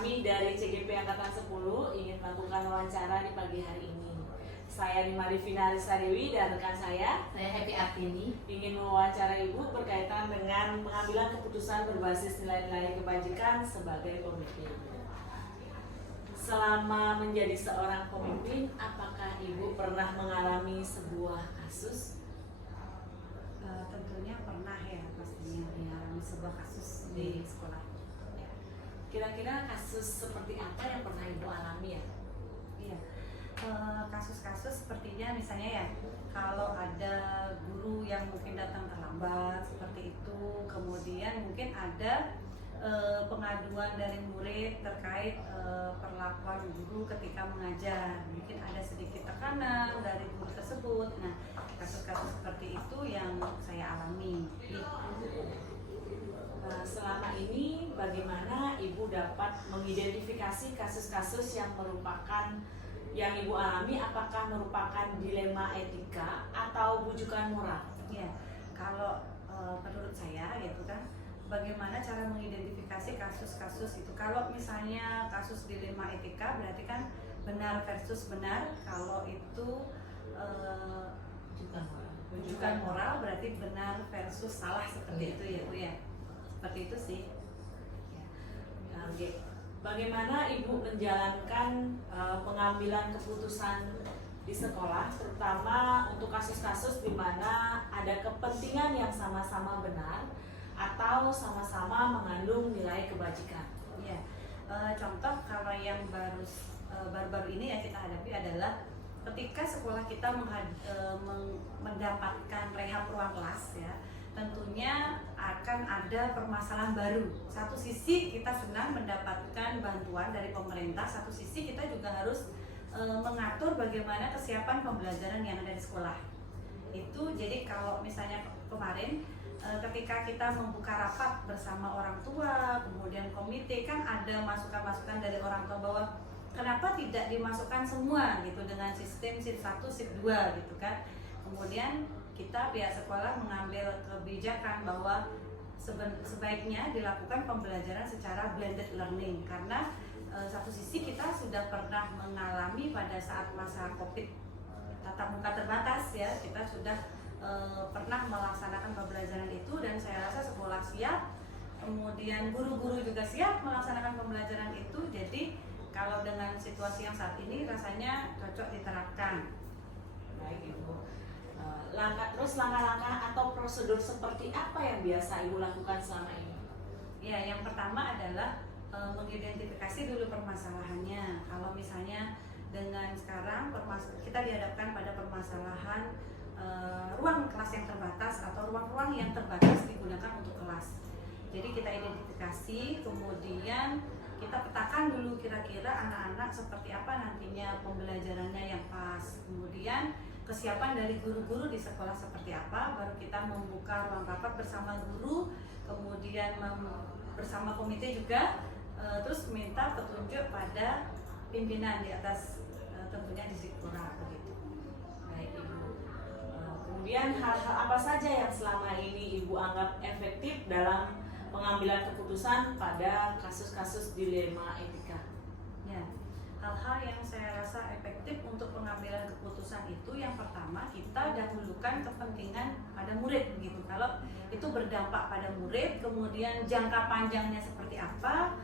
Kami dari CGP Angkatan 10 ingin melakukan wawancara di pagi hari ini. Saya Nima Devina Arisadewi dan rekan saya Happy Artini, ingin mewawancara Ibu berkaitan dengan pengambilan keputusan berbasis nilai-nilai kebajikan sebagai pemimpin. Selama menjadi seorang pemimpin, apakah Ibu pernah mengalami sebuah kasus? Tentunya pernah ya, pastinya mengalami sebuah kasus di sekolah. Kira-kira kasus seperti apa yang pernah Ibu alami ya? Iya, kasus-kasus sepertinya misalnya ya, kalau ada guru yang mungkin datang terlambat seperti itu, kemudian mungkin ada pengaduan dari murid terkait perlakuan guru ketika mengajar, mungkin ada sedikit tekanan dari guru tersebut. Nah, kasus-kasus seperti itu yang saya alami. Selama ini bagaimana Ibu dapat mengidentifikasi kasus-kasus yang Ibu alami, apakah merupakan dilema etika atau bujukan moral? Ya, kalau menurut saya gitu kan, bagaimana cara mengidentifikasi kasus-kasus itu. Kalau misalnya kasus dilema etika berarti kan benar versus benar. Kalau itu bujukan moral berarti benar versus salah, seperti itu ya Bu ya. Seperti itu sih. Oke. Bagaimana Ibu menjalankan pengambilan keputusan di sekolah, terutama untuk kasus-kasus di mana ada kepentingan yang sama-sama benar atau sama-sama mengandung nilai kebajikan? Ya, contoh kalau yang baru-baru ini yang kita hadapi adalah ketika sekolah kita mendapatkan rehab ruang kelas ya, tentunya akan ada permasalahan baru. Satu sisi kita senang mendapatkan bantuan dari pemerintah, satu sisi kita juga harus mengatur bagaimana kesiapan pembelajaran yang ada di sekolah. Itu jadi kalau misalnya kemarin ketika kita membuka rapat bersama orang tua, kemudian komite, kan ada masukan-masukan dari orang tua bahwa kenapa tidak dimasukkan semua gitu dengan sistem SIP 1, SIP 2 gitu kan. Kemudian kita pihak sekolah mengambil kebijakan bahwa sebaiknya dilakukan pembelajaran secara blended learning, karena satu sisi kita sudah pernah mengalami pada saat masa COVID tatap muka terbatas ya, kita sudah pernah melaksanakan pembelajaran itu dan saya rasa sekolah siap, kemudian guru-guru juga siap melaksanakan pembelajaran itu. Jadi kalau dengan situasi yang saat ini rasanya cocok diterapkan. Baik Ibu. Langkah-langkah atau prosedur seperti apa yang biasa Ibu lakukan selama ini? Ya, yang pertama adalah mengidentifikasi dulu permasalahannya. Kalau misalnya dengan sekarang kita dihadapkan pada permasalahan ruang kelas yang terbatas atau ruang-ruang yang terbatas digunakan untuk kelas. Jadi kita identifikasi, kemudian kita petakan dulu kira-kira anak-anak seperti apa nantinya pembelajarannya yang pas. Kemudian kesiapan dari guru-guru di sekolah seperti apa, baru kita membuka ruang rapat bersama guru, kemudian bersama komite juga, terus minta petunjuk pada pimpinan di atas, tentunya di Dikpora begitu. Baik Ibu. Kemudian hal-hal apa saja yang selama ini Ibu anggap efektif dalam pengambilan keputusan pada kasus-kasus dilema etika? Ya, hal-hal yang saya rasa efektif untuk pengambilan keputusan itu, yang pertama kita dahulukan kepentingan pada murid begitu. Kalau itu berdampak pada murid, kemudian jangka panjangnya seperti apa,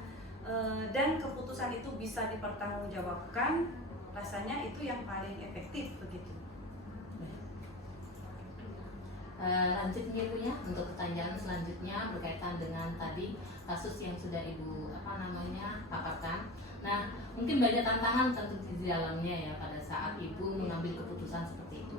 dan keputusan itu bisa dipertanggungjawabkan, rasanya itu yang paling efektif begitu. Lanjutnya Ibu ya, untuk pertanyaan selanjutnya berkaitan dengan tadi kasus yang sudah Ibu paparkan. Nah, mungkin banyak tantangan tentu di dalamnya ya pada saat Ibu mengambil keputusan seperti itu.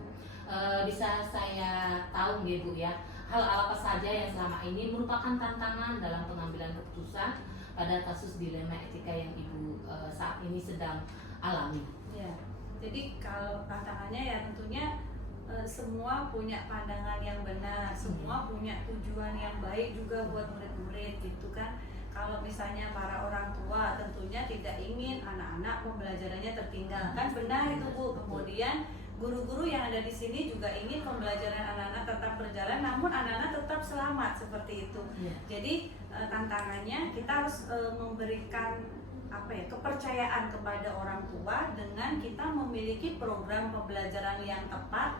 Bisa saya tahu ya Bu ya, hal apa saja yang selama ini merupakan tantangan dalam pengambilan keputusan pada kasus dilema etika yang Ibu saat ini sedang alami? Ya, jadi kalau tantangannya ya tentunya semua punya pandangan yang benar, semua punya tujuan yang baik juga buat murid-murid gitu kan. Kalau misalnya para orang tua tentunya tidak ingin anak-anak pembelajarannya tertinggal, kan benar itu Bu. Kemudian guru-guru yang ada di sini juga ingin pembelajaran anak-anak tetap berjalan, namun anak-anak tetap selamat seperti itu. Jadi tantangannya kita harus memberikan kepercayaan kepada orang tua dengan kita memiliki program pembelajaran yang tepat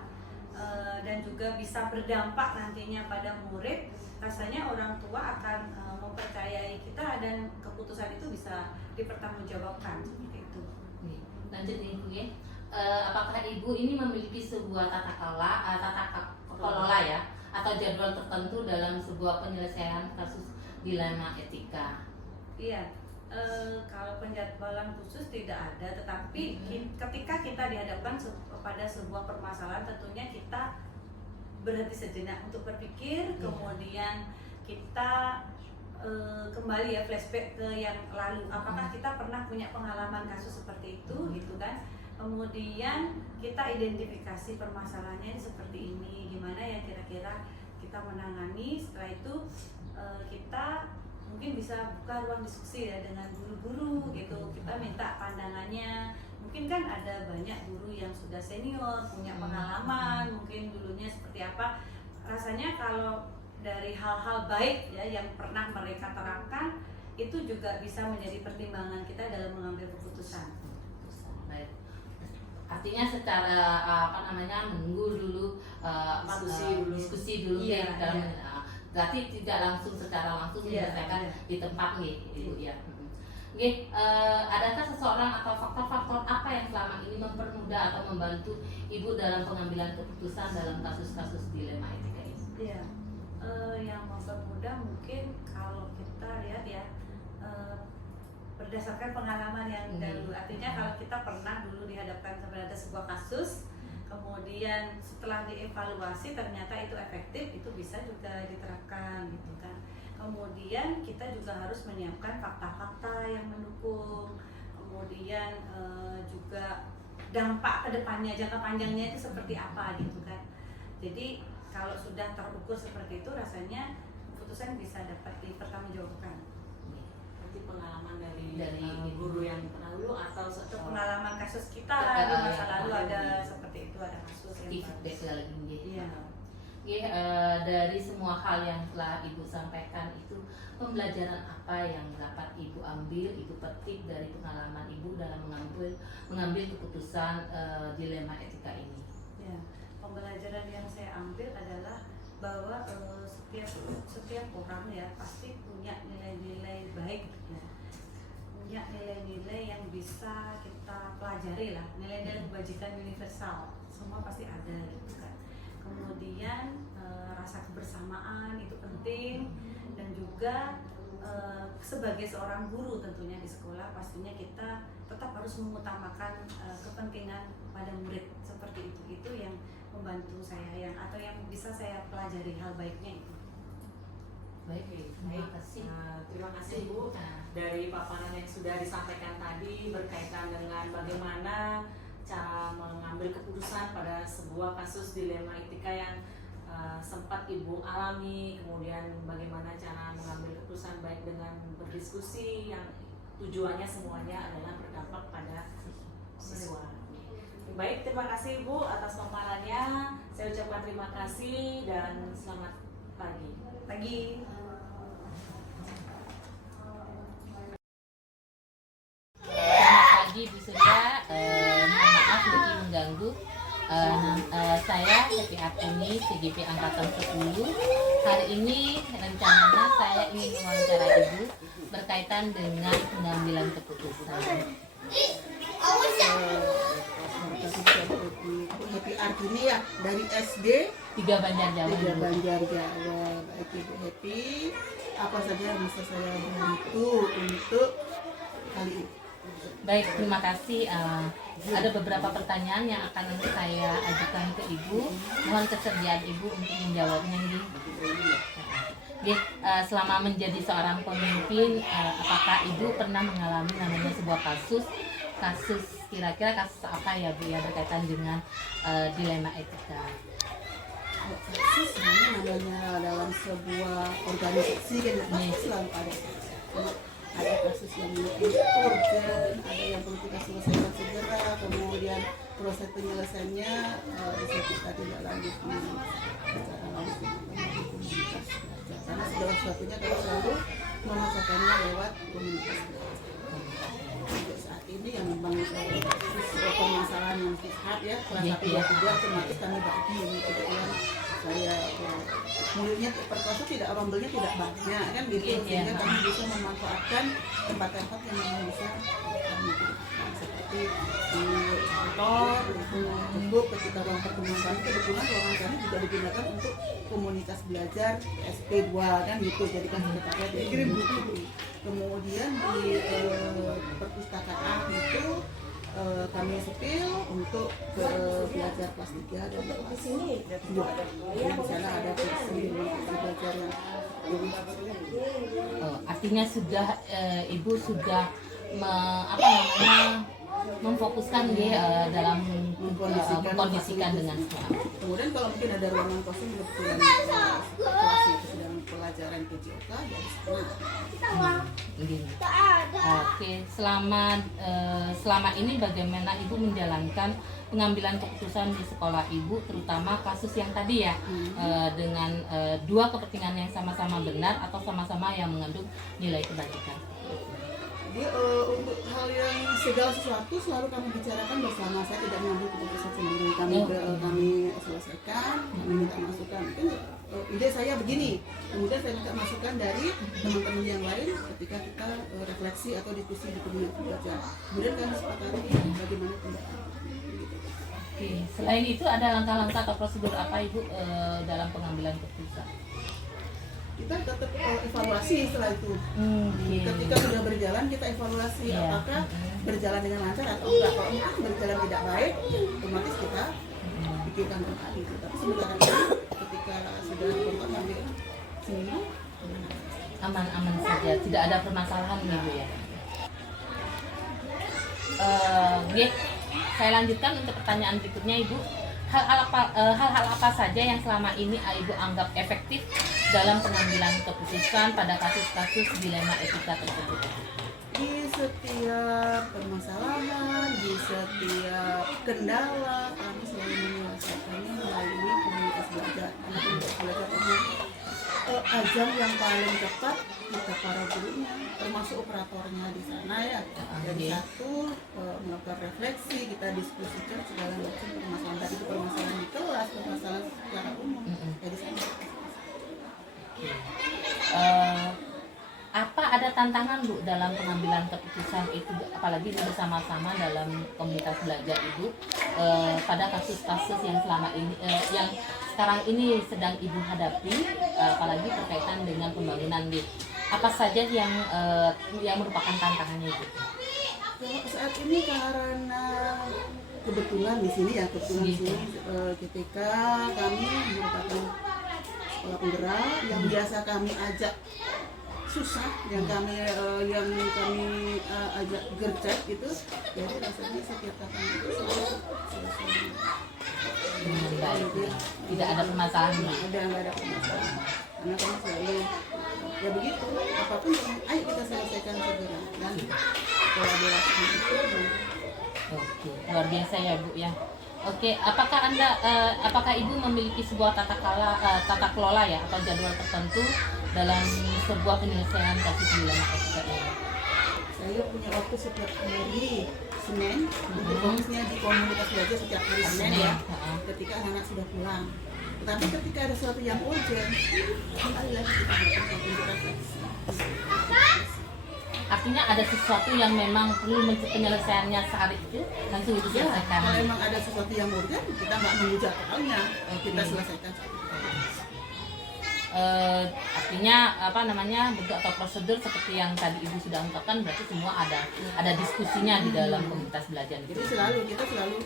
dan juga bisa berdampak nantinya pada murid. Rasanya orang tua akan mempercayai kita dan keputusan itu bisa dipertanggungjawabkan seperti itu. Lanjut nih Bu ya. Apakah Ibu ini memiliki sebuah tata kelola ya atau jadwal tertentu dalam sebuah penyelesaian kasus dilema etika? Iya, kalau penjadwalan khusus tidak ada, tetapi ketika kita dihadapkan pada sebuah permasalahan, tentunya kita berhenti sejenak untuk berpikir, kemudian kita kembali ya flashback ke yang lalu. Apakah kita pernah punya pengalaman kasus seperti itu, gitu kan? Kemudian kita identifikasi permasalahannya ini seperti ini, gimana ya kira-kira kita menangani. Setelah itu kita mungkin bisa buka ruang diskusi ya dengan guru-guru gitu. Kita minta pandangannya. Mungkin kan ada banyak guru yang sudah senior, punya pengalaman, mungkin dulunya seperti apa. Rasanya kalau dari hal-hal baik ya yang pernah mereka terapkan, itu juga bisa menjadi pertimbangan kita dalam mengambil keputusan. Baik. Artinya secara menunggu dulu diskusi dulu Iya, dalam iya. berarti tidak langsung secara langsung Iya, diselesaikan iya. di tempat Ibu ya. Adakah seseorang atau faktor-faktor apa yang selama ini mempermudah atau membantu Ibu dalam pengambilan keputusan dalam kasus-kasus dilema etika ini? Iya, yang mempermudah mungkin kalau kita lihat ya berdasarkan pengalaman yang dahulu. Artinya kalau kita pernah dulu dihadapkan kepada sebuah kasus, kemudian setelah dievaluasi ternyata itu efektif, itu bisa juga diterapkan gitu kan. Kemudian kita juga harus menyiapkan fakta-fakta yang mendukung, kemudian juga dampak kedepannya, jangka panjangnya itu seperti apa gitu kan. Jadi kalau sudah terukur seperti itu, rasanya keputusan bisa dapat dipertanggungjawabkan. Nanti pengalaman dari guru yang terdahulu atau Pengalaman kasus kita di masa lalu ada seperti itu, ada kasus yang bagus. Iya. Dari semua hal yang telah Ibu sampaikan itu, pembelajaran apa yang dapat Ibu ambil, Ibu petik dari pengalaman Ibu dalam mengambil keputusan dilema etika ini? Ya, pembelajaran yang saya ambil adalah bahwa setiap orang ya pasti punya nilai-nilai baik ya. Punya nilai-nilai yang bisa kita pelajari lah, nilai-nilai kebajikan universal semua pasti ada gitu kan. Kemudian rasa kebersamaan itu penting, dan juga sebagai seorang guru tentunya di sekolah pastinya kita tetap harus mengutamakan kepentingan pada murid. Seperti itu yang membantu saya atau yang bisa saya pelajari hal baiknya itu. Baik, terima kasih. Terima kasih Bu dari paparan yang sudah disampaikan tadi berkaitan dengan bagaimana cara mengambil keputusan pada sebuah kasus dilema etika yang sempat Ibu alami, kemudian bagaimana cara mengambil keputusan baik dengan berdiskusi yang tujuannya semuanya adalah berdampak pada siswa. Baik, terima kasih Bu atas paparannya. Saya ucapkan terima kasih dan selamat pagi. Selamat pagi Bu Surya, mohon maaf Luki mengganggu. Saya Happy Artini, CGP Angkatan 10. Hari ini rencananya saya ingin mewawancara Ibu berkaitan dengan pengambilan keputusan. Happy Artini ya, dari SD 3 Banjarjawa. Banjarjawa. Baik Ibu Happy, apa saja yang bisa saya bantu untuk kali ini? Baik, terima kasih. Ada beberapa pertanyaan yang akan saya ajukan ke Ibu. Mohon kesediaan Ibu untuk menjawabnya ini. Selama menjadi seorang pemimpin, apakah Ibu pernah mengalami namanya sebuah kasus kira-kira kasus apa ya Bu ya berkaitan dengan dilema etika? Kasus sebenarnya namanya dalam sebuah organisasi kan selalu ada kasus yang urgent, ada yang perlu kita selesaikan segera, kemudian proses penyelesaiannya bisa kita tidak lanjut secara langsung melalui komunitas belajar, karena segala sesuatunya kita selalu merasakannya lewat komunitas belajar. nasihat ya kelas Iya, 1, iya. 2, 3 otomatis kami bagi. Kebetulan saya muridnya per kelas tidak rombelnya tidak banyak kan gitu, Iya, iya. sehingga kami bisa memanfaatkan tempat-tempat yang memang bisa kami gunakan seperti di kantor, untuk ketika ruang pertemuan kami kebetulan ruangan kami juga digunakan untuk komunitas belajar SP2 kan gitu, jadi kan sekretariat dikirim buku. Kemudian di perpustakaan itu kami sepil untuk ke belajar kelas 3 dan kelas 2. Jadi di sana ada kursi belajar yang Artinya sudah ibu sudah memfokuskan di dalam mengkondisikan dengan semua. kemudian kalau mungkin ada ruangan kosong kebetulan kelas itu sedang pelajaran PJOK ya di sana. Gini. Oke, selama ini bagaimana ibu menjalankan pengambilan keputusan di sekolah ibu, terutama kasus yang tadi ya, dengan dua kepentingan yang sama-sama benar atau sama-sama yang mengandung nilai kebajikan. Jadi untuk hal yang segala sesuatu selalu kami bicarakan bersama. Saya tidak mengambil keputusan sendiri. Kami selesaikan, kami minta masukan. Mungkin ide saya begini, kemudian saya minta masukan dari teman-teman yang lain ketika kita refleksi atau diskusi di komunitas belajar. Kemudian kami sepakati bagaimana pendapat. Oke. Selain itu ada langkah-langkah atau prosedur apa ibu dalam pengambilan keputusan? Kita tetap evaluasi setelah itu. Ketika sudah berjalan kita evaluasi apakah berjalan dengan lancar atau enggak. Kalau mungkin berjalan tidak baik, otomatis kita pikirkan kembali. Tapi sementara ini ketika sudah dikontrol ambil seminggu Aman-aman saja, tidak ada permasalahan ibu ya. Saya lanjutkan untuk pertanyaan berikutnya ibu. Hal-hal apa saja yang selama ini ibu anggap efektif dalam pengambilan keputusan pada kasus-kasus dilema etika tersebut? di setiap permasalahan, di setiap kendala kami selalu menyelesaikannya melalui komunitas belajar. Karena komunitas belajar ini ajang yang paling tepat kita para gurunya, termasuk operatornya di sana ya. Jadi satu melakukan refleksi, kita diskusikan segala macam permasalahan, tadi itu permasalahan di kelas, permasalahan secara umum. Jadi sana. Apa ada tantangan Bu dalam pengambilan keputusan itu, apalagi bersama-sama dalam komunitas belajar Ibu pada kasus-kasus yang selama ini yang sekarang ini sedang Ibu hadapi, apalagi berkaitan dengan pembangunan lift. Apa saja yang merupakan tantangannya Ibu? Saat ini karena kebetulan di sini ya, kebetulan di sini ketika kami merupakan sekolah penggerak yang biasa kami ajak susah, yang kami ajak gercep itu, jadi rasanya setiap tahun itu selalu selesai Dengan baik, tidak ada permasalahan. nggak ada permasalahan, karena kami selalu ya begitu, apapun ayo kita selesaikan segera dan kolaborasi itu. Oke, luar biasa ya Bu ya. Oke, apakah Ibu memiliki sebuah tata kelola ya atau jadwal tertentu dalam sebuah penyelesaian kasus dilema etika ini? Saya punya waktu setiap hari Senin untuk fokusnya di komunitas belajar setiap hari Senin ya, ketika anak-anak sudah pulang. Tetapi ketika ada sesuatu yang urgent, kembali lagi kita bertemu untuk refleksi. Artinya ada sesuatu yang memang perlu penyelesaiannya sehari itu langsung itu Ya, selesaikan. kalau memang ada sesuatu yang urgent, kita nggak menunggu jadwalnya, kita selesaikan. Artinya bentuk atau prosedur seperti yang tadi Ibu sudah ungkapkan, berarti semua ada diskusinya di dalam komunitas belajar itu. Jadi kita selalu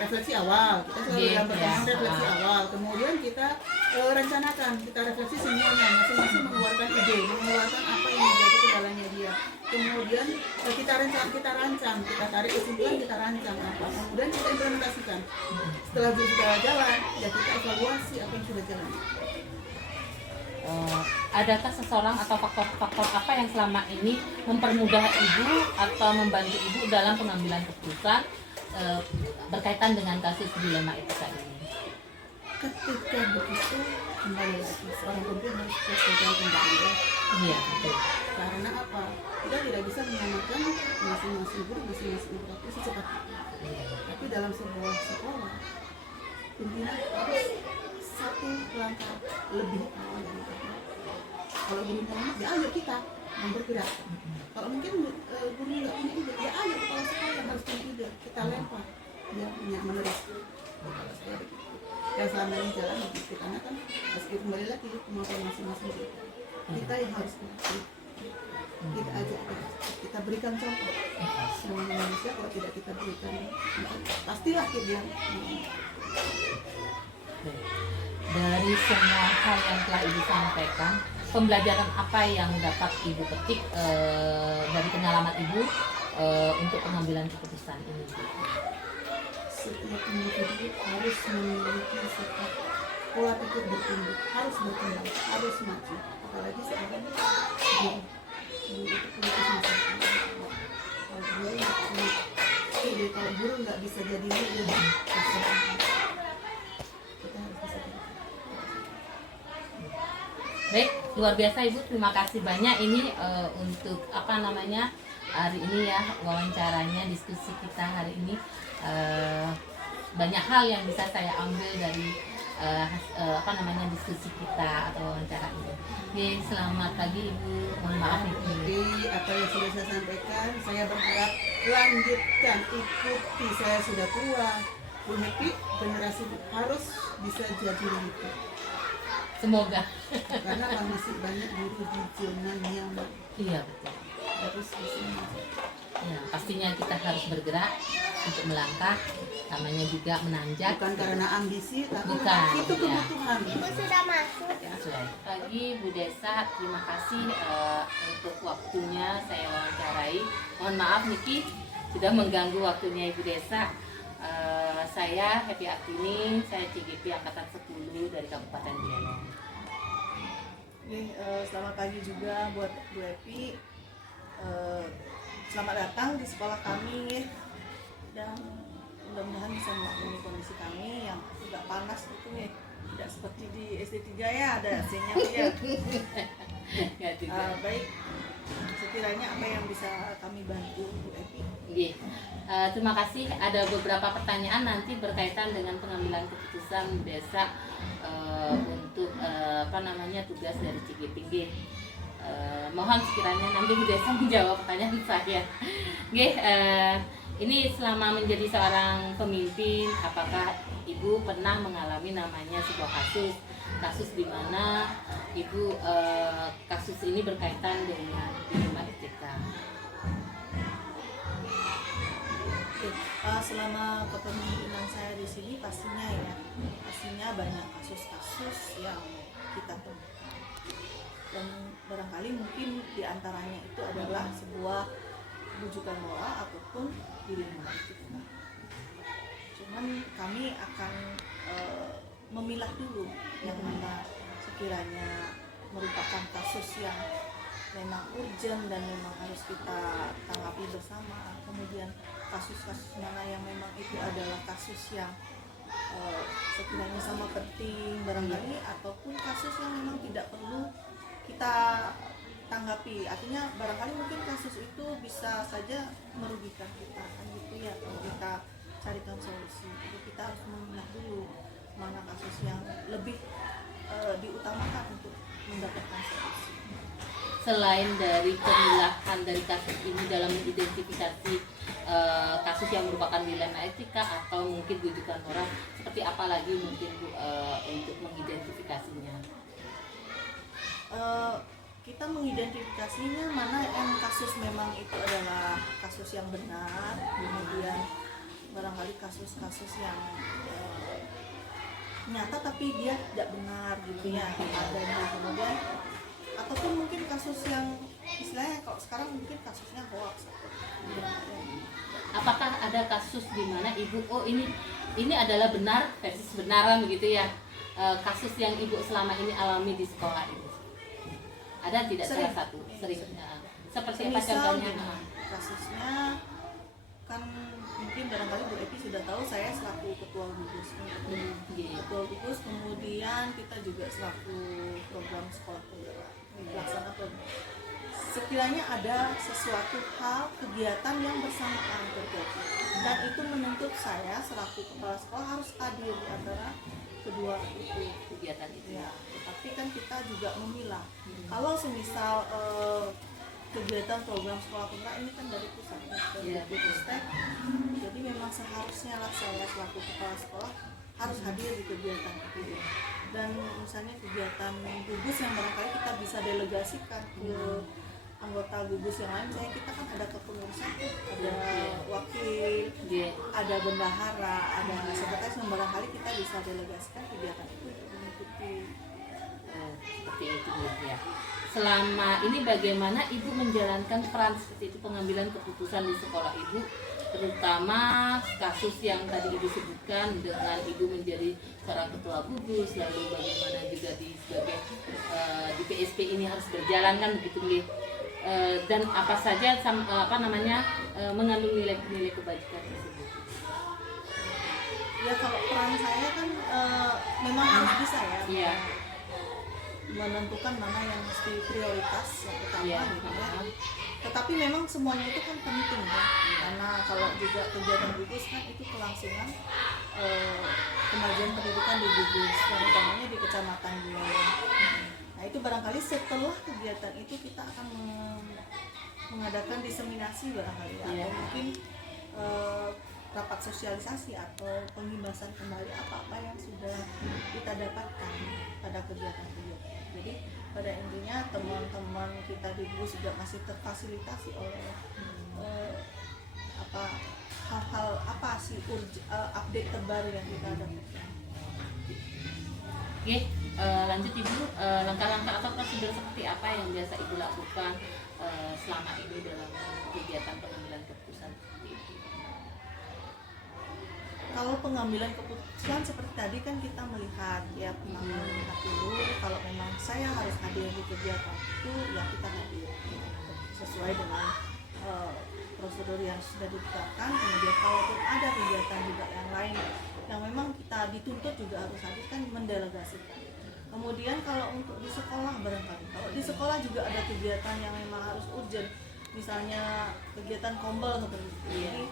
refleksi awal, kita selalu dalam pertemuan refleksi awal, kemudian kita rencanakan, kita refleksi semuanya, masing-masing mengeluarkan ide, mengeluarkan apa yang menjadi kendalanya dia. Kemudian kita rancang, kita tarik kesimpulan, kita rancang apa, kemudian kita implementasikan. Setelah kita jalan, ya kita evaluasi apa yang sudah jalan. Adakah seseorang atau faktor-faktor apa yang selama ini mempermudah Ibu atau membantu Ibu dalam pengambilan keputusan berkaitan dengan kasus dilema etika ini? Ketika begitu, kembali lagi seorang pemimpin harus berpegang kembali. Iya, betul. Karena apa? Kita tidak bisa menyamakan masing-masing guru, masing-masing praktik secepat itu. Tapi dalam sebuah sekolah, pimpinan harus satu langkah lebih awal dari kita. Kalau guru lama, ya ayo kita yang bergerak. Kalau mungkin guru nggak punya ide, ya ayo kepala sekolah yang harus punya ide, kita lempar, dia punya menerus. Kalau saya begitu. Dan selama ini jalan begitu, karena kan meski kembali lagi kemampuan masing-masing kita yang harus kita ajak, kita berikan contoh. Semua manusia kalau tidak kita berikan, pastilah dia. Dari semua hal yang telah Ibu sampaikan, pembelajaran apa yang dapat Ibu petik dari pengalaman Ibu untuk pengambilan keputusan ini? Setiap individu harus memiliki sifat pola pikir bertumbuh, harus berkembang, harus maju. Apalagi sekarang guru itu punya kesempatan. Kalau guru nggak punya ide, kalau guru nggak bisa jadi leader, kita harus bisa jadi. Baik, luar biasa Ibu, terima kasih banyak ini untuk hari ini ya, wawancaranya, diskusi kita hari ini. Banyak hal yang bisa saya ambil dari diskusi kita atau wawancara ini. Oke, selamat pagi Ibu. Mohon maaf Jadi apa yang sudah saya sampaikan, saya berharap lanjutkan, ikuti. Saya sudah tua, Bu Happy generasi harus bisa jadi leader. Semoga. Karena masih banyak guru di zona nyaman. Iya betul. Harus bisa maju. Ya, pastinya kita harus bergerak untuk melangkah, namanya juga menanjak. Bukan karena ambisi, tapi Bukan, itu ya. kebutuhan. Ibu sudah masuk. Pagi Bu Desa, terima kasih untuk waktunya saya wawancarai. Mohon maaf Niki sudah mengganggu waktunya Ibu Desa. Saya Happy Artini, saya CGP Angkatan 10 dari Kabupaten Buleleng. Selamat pagi juga buat Bu Happy. Selamat datang di sekolah kami dan mudah-mudahan bisa memaklumi kondisi kami yang agak panas itu nih, tidak seperti di SD3 ya, ada AC-nya ya. Baik, sekiranya apa yang bisa kami bantu Bu Happy? Terima kasih. Ada beberapa pertanyaan nanti berkaitan dengan pengambilan keputusan Bu Desa untuk tugas dari CGP. Mohon sekiranya nanti Bu Desa menjawab pertanyaan saya. Ini selama menjadi seorang pemimpin, apakah Ibu pernah mengalami namanya sebuah kasus di mana Ibu kasus ini berkaitan dengan dilema etika? Selama kepemimpinan saya di sini pastinya banyak kasus-kasus yang kita temukan. Dan barangkali mungkin diantaranya itu adalah sebuah rujukan moral ataupun dilema etika. Cuman kami akan memilah dulu yang mana sekiranya merupakan kasus yang memang urgent dan memang harus kita tanggapi bersama. Kemudian kasus-kasus mana yang memang itu adalah kasus yang sekiranya sama penting barangkali, ataupun kasus yang memang tidak perlu kita tanggapi, artinya barangkali mungkin kasus itu bisa saja merugikan kita kan gitu ya, kalau kita carikan solusi. Jadi kita harus memilah dulu mana kasus yang lebih diutamakan untuk mendapatkan solusi. Selain dari pemilahan dari kasus ini dalam mengidentifikasi kasus yang merupakan dilema etika atau mungkin rujukan moral, seperti apa lagi mungkin Bu untuk mengidentifikasinya? Kita mengidentifikasinya mana yang kasus memang itu adalah kasus yang benar, kemudian barangkali kasus-kasus yang nyata tapi dia tidak benar gitu ya adanya, kemudian ataupun mungkin kasus yang istilahnya kalau sekarang mungkin kasusnya hoax. Apakah ada kasus di mana Ibu ini adalah benar versus benaran begitu ya, kasus yang Ibu selama ini alami di sekolah itu? Ada tidak Sering. salah satu? Sering. Seperti apa Misal contohnya? gini, kasusnya kan mungkin barangkali Bu Epi sudah tahu saya selaku ketua gugus, ketua gugus, kemudian kita juga selaku program sekolah penggerak pelaksana program. sekiranya ada sesuatu hal kegiatan yang bersamaan terjadi dan itu menuntut saya selaku kepala sekolah harus hadir di antara kedua itu kegiatan itu. ya. Tetapi kan kita juga memilah kalau semisal kegiatan program sekolah penggerak ini kan dari pusat ya, dari Iya. Dikbud. Jadi memang seharusnya lah saya selaku kepala sekolah harus hadir di kegiatan itu. Dan misalnya kegiatan gugus yang barangkali kita bisa delegasikan ke anggota gugus yang lain, misalnya kita kan ada kepengurusan, ada wakil, Iya. ada bendahara, ada sekretaris yang barangkali kita bisa delegasikan kegiatan itu untuk mengikuti. Seperti itu Bu, ya. Selama ini bagaimana Ibu menjalankan peran seperti itu, pengambilan keputusan di sekolah Ibu, terutama kasus yang tadi Ibu sebutkan dengan Ibu menjadi seorang ketua gugus, lalu bagaimana juga di sebagai di PSP ini harus berjalan kan begitu nggih. Dan apa saja mengandung nilai-nilai kebajikan tersebut. Ya kalau peran saya kan memang harus bisa ya. Iya. Menentukan mana yang mesti prioritas yang utama Iya. gitu ya. Tetapi memang semuanya itu kan penting ya. Karena kalau juga kegiatan gugus kan itu kelangsungan kemajuan pendidikan di gugus, terutamanya di kecamatan Buayan. Nah itu barangkali setelah kegiatan itu kita akan mengadakan diseminasi barangkali ya. Iya. Atau mungkin rapat sosialisasi atau penghibasan kembali apa-apa yang sudah kita dapatkan pada kegiatan-kegiatan. Jadi pada intinya teman-teman kita di gugus juga masih terfasilitasi oleh hal-hal apa sih update terbaru yang kita dapatkan. Oke, lanjut Ibu, langkah-langkah atau prosedur seperti apa yang biasa Ibu lakukan selama ini dalam kegiatan pengambilan keputusan seperti itu? Kalau pengambilan keputusan seperti tadi kan kita melihat ya, pertama melihat dulu kalau memang saya harus hadir di kegiatan itu ya kita hadir sesuai dengan prosedur yang sudah ditetapkan. Kemudian kalaupun ada kegiatan juga yang lain yang memang kita dituntut juga harus hadir kan mendelegasikan. Kemudian kalau untuk di sekolah barangkali kalau di sekolah juga ada kegiatan yang memang harus urgent, misalnya kegiatan kombel seperti itu. Jadi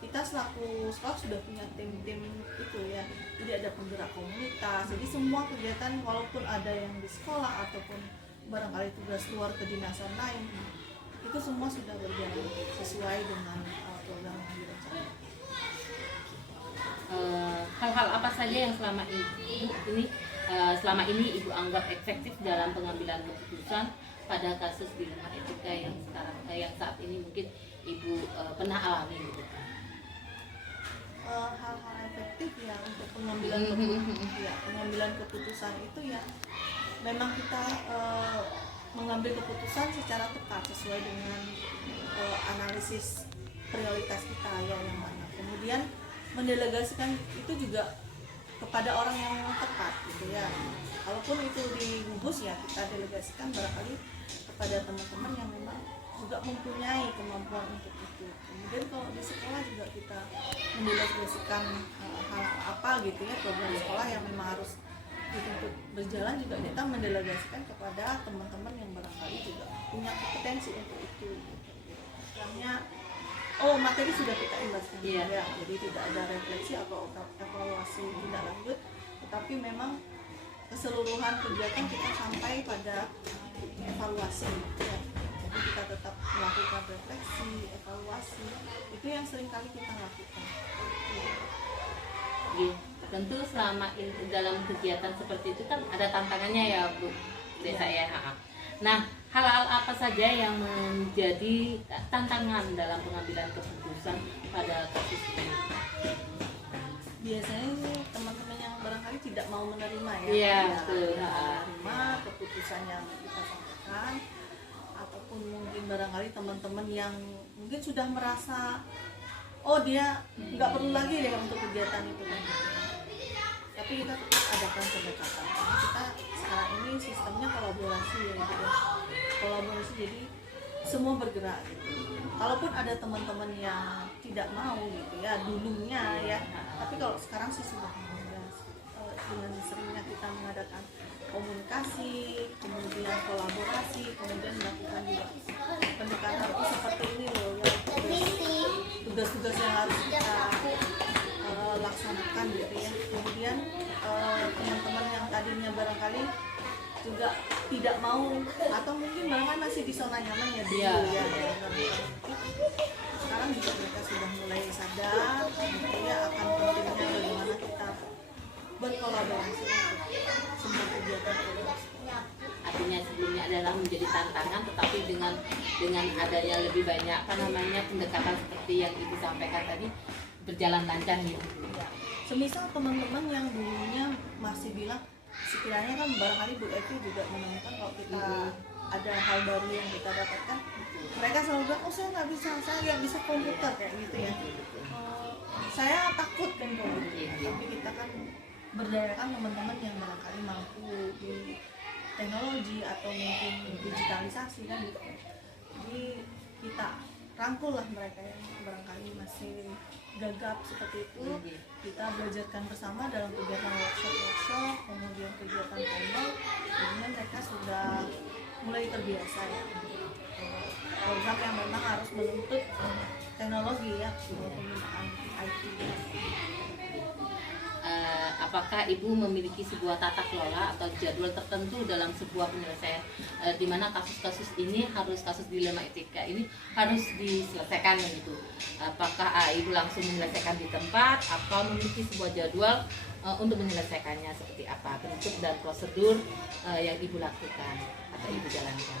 kita selaku sekolah sudah punya tim-tim itu ya, jadi ada penggerak komunitas, jadi semua kegiatan walaupun ada yang di sekolah ataupun barangkali tugas luar kedinasan lain itu semua sudah berjalan sesuai dengan program yang direncanakan. Hal-hal apa saja yang selama ini Ibu anggap efektif dalam pengambilan keputusan pada kasus di rumah etika yang saat ini mungkin Ibu pernah alami gitu? Hal-hal efektif ya untuk pengambilan pengambilan keputusan itu ya memang kita mengambil keputusan secara tepat sesuai dengan analisis prioritas kita ya yang mana, kemudian mendelegasikan itu juga kepada orang yang memang tepat gitu ya. Kalaupun itu di gugus ya kita delegasikan barangkali kepada teman-teman yang memang juga mempunyai kemampuan untuk itu. Kemudian kalau di sekolah juga kita mendelegasikan hal apa gitu ya, program sekolah yang memang harus dituntut berjalan juga kita mendelegasikan kepada teman-teman yang barangkali juga punya kompetensi untuk itu. Misalnya materi sudah kita imbaskan ya, jadi tidak ada refleksi atau evaluasi tindak lanjut, tetapi memang keseluruhan kegiatan kita sampai pada evaluasi ya. Jadi kita tetap melakukan refleksi, evaluasi, itu yang seringkali kita lakukan. Tentu selama dalam kegiatan seperti itu kan ada tantangannya ya Bu Desa ya. Nah, hal-hal apa saja yang menjadi tantangan dalam pengambilan keputusan pada kasus ini? Biasanya ini teman-teman yang barangkali tidak mau menerima ya, Iya, betul. menerima keputusan yang kita sampaikan, ataupun mungkin barangkali teman-teman yang mungkin sudah merasa dia nggak perlu lagi deh untuk kegiatan itu kan. Tapi kita tetap adakan pendekatan karena kita sekarang ini sistemnya kolaborasi ya gitu ya. Kolaborasi jadi semua bergerak gitu. Kalaupun ada teman-teman yang tidak mau gitu ya dulunya ya, tapi kalau sekarang sih sudah dengan seringnya kita mengadakan komunikasi, kemudian kolaborasi, kemudian melakukan juga pendekatan itu seperti ini loh ya, tugas-tugas yang harus kita laksanakan gitu ya. Kemudian teman-teman yang tadinya barangkali juga tidak mau atau mungkin barangkali masih di zona nyaman ya dulu ya. Sekarang juga mereka sudah mulai sadar gitu ya akan pentingnya bagaimana kita berkolaborasi untuk semua kegiatan kolaborasi. Artinya sebelumnya adalah menjadi tantangan, tetapi dengan adanya lebih banyak pendekatan seperti yang Ibu sampaikan tadi berjalan lancar gitu. Ya. Semisal teman-teman yang dulunya masih bilang sekiranya kan barangkali Bu Evi juga menemukan kalau kita ada hal baru yang kita dapatkan, mereka selalu bilang, oh saya nggak bisa komputer kayak gitu ya. Saya takut kan komputer, tapi kita kan berdayakan teman-teman yang barangkali mampu di teknologi atau mungkin digitalisasi kan gitu. Jadi kita rangkul lah mereka yang barangkali masih gagap seperti itu. Kita belajarkan bersama dalam kegiatan workshop, kemudian kegiatan panel. Kemudian mereka sudah mulai terbiasa ya. Program yang memang harus menuntut teknologi ya, penggunaan IT. Apakah Ibu memiliki sebuah tata kelola atau jadwal tertentu dalam sebuah penyelesaian di mana kasus-kasus ini kasus dilema etika ini harus diselesaikan gitu? Apakah Ibu langsung menyelesaikan di tempat atau memiliki sebuah jadwal untuk menyelesaikannya, seperti apa bentuk dan prosedur yang Ibu lakukan atau Ibu jalankan?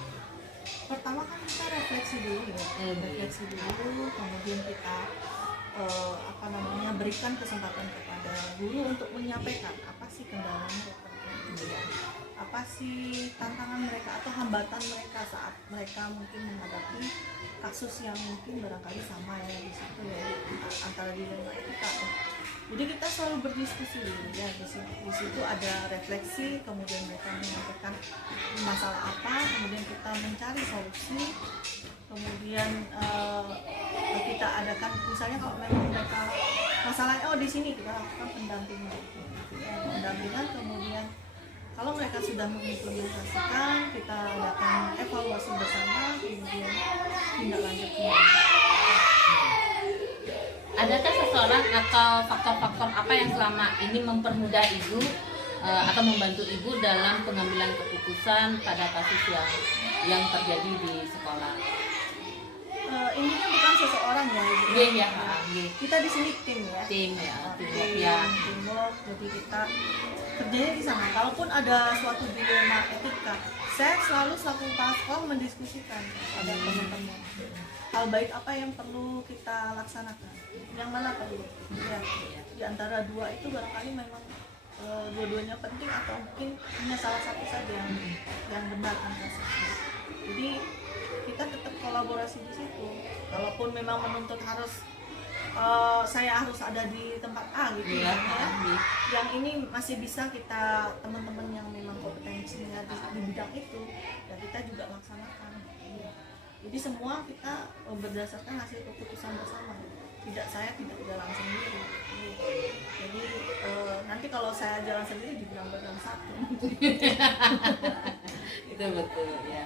Pertama kan kita refleksi dulu ya, kemudian kita berikan kesempatan kepada guru untuk menyampaikan apa sih kendala mereka, apa sih tantangan mereka atau hambatan mereka saat mereka mungkin menghadapi kasus yang mungkin barangkali sama ya di situ ya, antara dilema etika. Jadi kita selalu berdiskusi dulu ya, di situ ada refleksi, kemudian mereka menyampaikan masalah apa, kemudian kita mencari solusi. Kemudian kita adakan misalnya kalau memang mereka masalahnya di sini kita lakukan pendampingan, kemudian kalau mereka sudah mengimplementasikan kita adakan evaluasi bersama, kemudian tindak lanjut. Adakah seseorang atau faktor-faktor apa yang selama ini mempermudah Ibu atau membantu Ibu dalam pengambilan keputusan pada kasus yang terjadi di sekolah? Ini kan bukan seseorang ya, Iya. Kita di sini tim ya. Teamwork ya. Teamwork, jadi kita kerjanya di sana. Kalaupun ada suatu dilema etika, saya selalu selaku kepala sekolah mendiskusikan pada teman-teman. Hal baik apa yang perlu kita laksanakan, yang mana perlu? Ya, di antara dua itu barangkali memang dua-duanya penting atau mungkin hanya salah satu saja yang benar kasusnya. Jadi kita tetap kolaborasi di situ. Kalaupun memang menuntut harus saya harus ada di tempat A gitu ya. Yang ini masih bisa kita teman-teman yang memang kompetensinya di bidang itu, ya kita juga laksanakan. Jadi semua kita berdasarkan hasil keputusan bersama. Saya tidak jalan sendiri. Jadi nanti kalau saya jalan sendiri dibilang badan satu. Itu betul ya.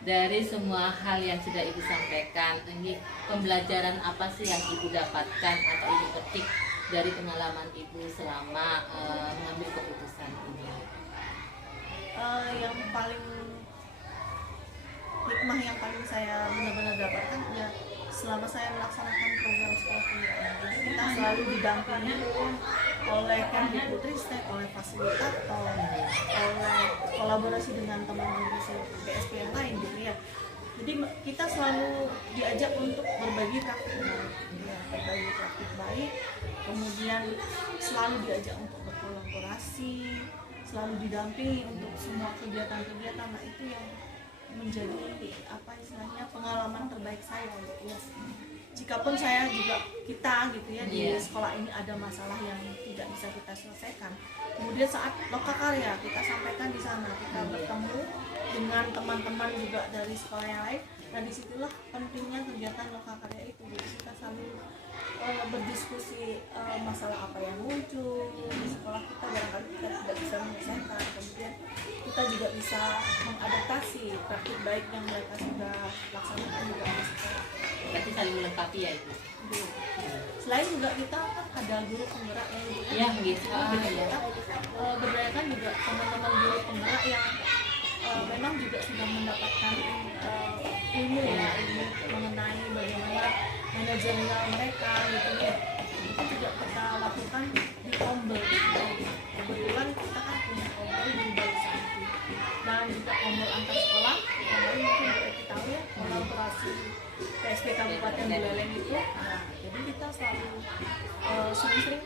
Dari semua hal yang sudah Ibu sampaikan, ini pembelajaran apa sih yang Ibu dapatkan atau Ibu petik dari pengalaman Ibu selama mengambil keputusan ini? Yang paling hikmah yang paling saya benar-benar dapatkan ya selama saya melaksanakan program sekolah pendidikan. Jadi kita selalu didampingi oleh Kemdikbudristek, oleh fasilitator, oleh kolaborasi dengan teman-teman BSP yang lain gitu ya. Jadi kita selalu diajak untuk berbagi praktik baik, kemudian selalu diajak untuk berkolaborasi, selalu didampingi untuk semua kegiatan-kegiatan. Nah itu yang menjadi pengalaman terbaik saya gitu ya. Jikapun saya juga kita gitu ya di sekolah ini ada masalah yang tidak bisa kita selesaikan, kemudian saat lokakarya kita sampaikan di sana, kita bertemu dengan teman-teman juga dari sekolah yang lain. Nah disitulah pentingnya kegiatan lokakarya itu. Jadi kita selalu berdiskusi masalah apa yang muncul di sekolah kita, barangkali kita tidak bisa menyelesaikan, kemudian ya kita juga bisa mengadaptasi praktik baik yang mereka sudah laksanakan juga di sekolah. Berarti saling melengkapi ya Ibu. Gitu. Selain juga kita kan ada guru penggerak ya Ibu. Iya gitu. Kita berdayakan juga teman-teman guru penggerak yang memang juga sudah mendapatkan ilmu mengenai bagaimana manajerial mereka gitu ya. Itu juga kita lakukan di Ombel. Kebetulan kita kan punya Ombel di Barisan itu. Dan juga Ombel antar sekolah, kemarin mungkin kita tahu ya, kolaborasi PSP Kabupaten Buleleng itu. Nah, jadi kita selalu sering-sering